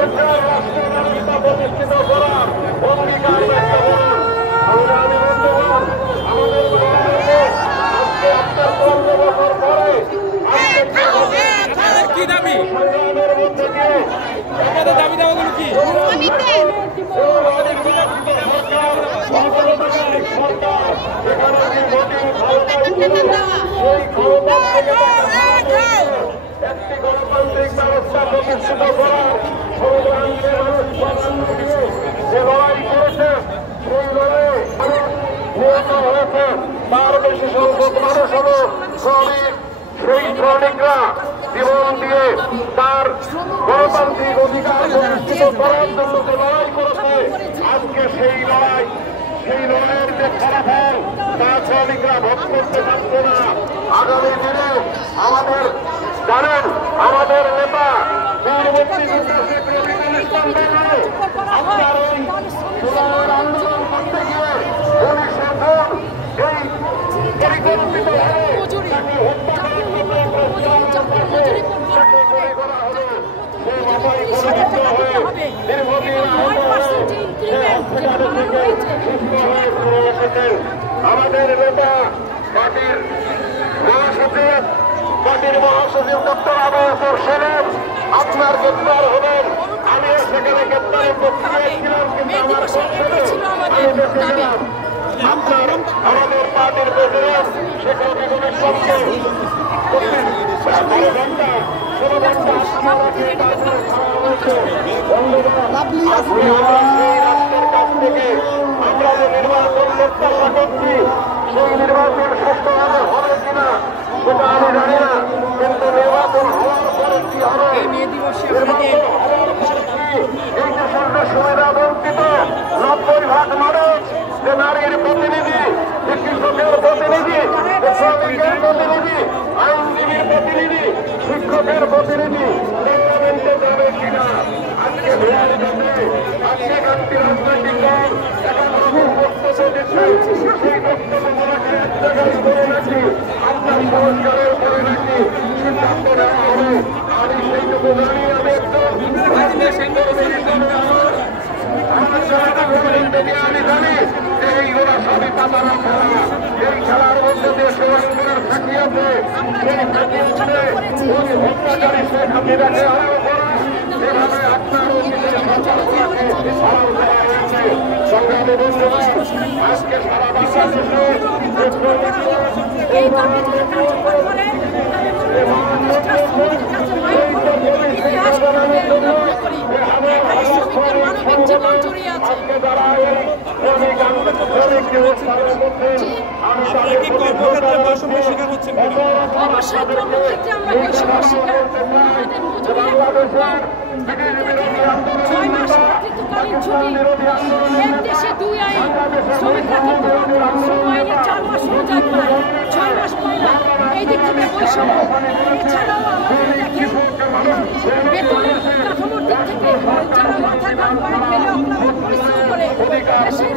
রাষ্ট্রীয়তা প্রতিষ্ঠিত করার অঙ্গীকার ব্যক্ত করুন। সংগ্রামী বন্ধুগণ, আমাদের বাংলাদেশ আজকে ৭৮ বছর পরে কি দাবি? সংগ্রামের মধ্যে দিয়ে আপনাদের দাবি দাওয়াগুলো কি? একটি গণতান্ত্রিক ব্যবস্থা প্রতিষ্ঠিত করার সংগ্রামকে মানুষ প্রাধান্য দিয়ে যে লড়াই করেছে, সেই লড়াইয়ে নিহত হয়েছে তার বেশি সংখ্যক মানুষ হল শ্রমিক। সেই শ্রমিকরা জীবন দিয়ে তার গণতান্ত্রিক অধিকার প্রতিষ্ঠিত করার জন্য যে লড়াই করেছে, আজকে সেই লড়াইয়ের যে ফলাফল তা শ্রমিকরা ভোগ করতে পারছে না। আগামী দিনে আমাদের জানেন, আমাদের নেতা পূর্ববর্তী আপনার ওই জুলাইয়ের আন্দোলন করতে গিয়ে 19 জুন এই পরিকল্পিত তাকে হত্যা করার জন্য গুলি করা হলো। সে মাথায় গুলিবিদ্ধ হয়ে দীর্ঘদিন আহত হয়ে সে হসপিটালে থেকে সুস্থ হয়ে ফিরে এসেছেন। আমাদের নেতা পার্টির মহাসচিব ডক্টর আবু বকর সেলিম আপনার গ্রেপ্তার হবেন। আমিও সেখানে গ্রেপ্তারের প্রক্রিয়ায় ছিলাম, কিন্তু আমার আমি বেঁচে গেলাম। আপনার আমাদের পার্টির প্রেসিডেন্ট শেখ মুজিবুর ইসলামকে 12 ঘন্টা 16 ঘন্টা আটকে তারপরে ছাড়া হয়েছে। আজকে আমরা সেই রাষ্ট্রের কাছ থেকে আমরা যে নির্বাচন প্রত্যাশা করছি, সেই নির্বাচন সুষ্ঠুভাবে হবে কিনা সেটা আমি জানি না, কিন্তু নির্বাচন হওয়ার পরে কি হবে, নির্বাচন হওয়ার পরে কি এই যে সুবিধা বঞ্চিত 90% মানুষ, যে নারীর প্রতিনিধি, যে কৃষকের প্রতিনিধি, যে শ্রমিকের প্রতিনিধি, আইনজীবীর প্রতিনিধি, শিক্ষকের প্রতিনিধি পার্লামেন্টে যাবে কিনা, আজকে ভেয়ার যাবে। আজকে একটি রাজনৈতিক দল এখন বক্তব্য দিচ্ছে, সেই বক্তব্যগুলোকে এক জায়গায় করে নাকি আপনার সংস্কারের পরে নাকি সিদ্ধান্ত নেওয়া হবে। আমি সেইটুকু জানি, আমি একজন রাজনৈতিক কর্মী হিসেবে আমার জায়গা থেকে আমি জানি যে এইগুলো সবই পাতানো খেলা। এই খেলার মধ্যে দিয়ে সুরঙ্গের ফাঁকি আছে, সেই ফাঁকি হচ্ছে ওই হত্যাকারী শেখ হাসিনাকে আরো করা, এভাবে আপনার অতীতের সরকারগুলোকে আরো করা হয়েছে। সংগ্রামী বন্ধুগণ, আজকে সারা বাংলাদেশে অবশ্যই কর্মক্ষেত্রে আমরা বৈষম্য শিকার, আমাদের মজুরি 6 মাস নেতৃত্বকালীন ছুটি, এক দেশে 2 আইন, শ্রমিকরা কিন্তু শ্রম আইনে 4 মাস রোজগার পায়, 6 মাস পায় না। এই দিক থেকে বৈষম্য। এছাড়াও আমাদের দেখেন বেতনের কাঠামোর দিক থেকে যারা মাথায় কাম করে ফেলে অক্লান্ত পরিশ্রম করে দেশের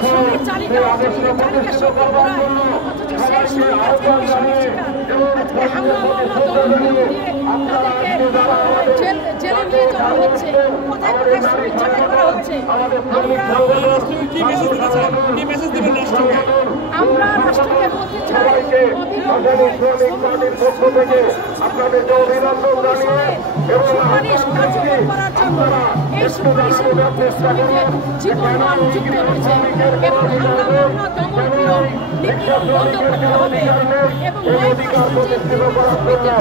শ্রমিক চালিকা সফল করায়, অথচ সেই শ্রমিক আজকে বৈষম্যের শিকার। আজকে হাঙ্গামা দিয়ে তাদেরকে জেলে নিয়ে যাওয়া হচ্ছে, কোথায় কোথায় শ্রমিক ছাঁটাই করা হচ্ছে। আমরা রাষ্ট্রকে বলতে চাই, সুপারিশ কার্যকর করার জন্য এই সুপারিশের মধ্যে শ্রমিকদের জীবনমান যুক্ত রয়েছে এবং হাঙ্গামা দমন নিপীড়ন বন্ধ করতে হবে এবং 9 মাস যে শ্রমিকদের জন্য সেইটা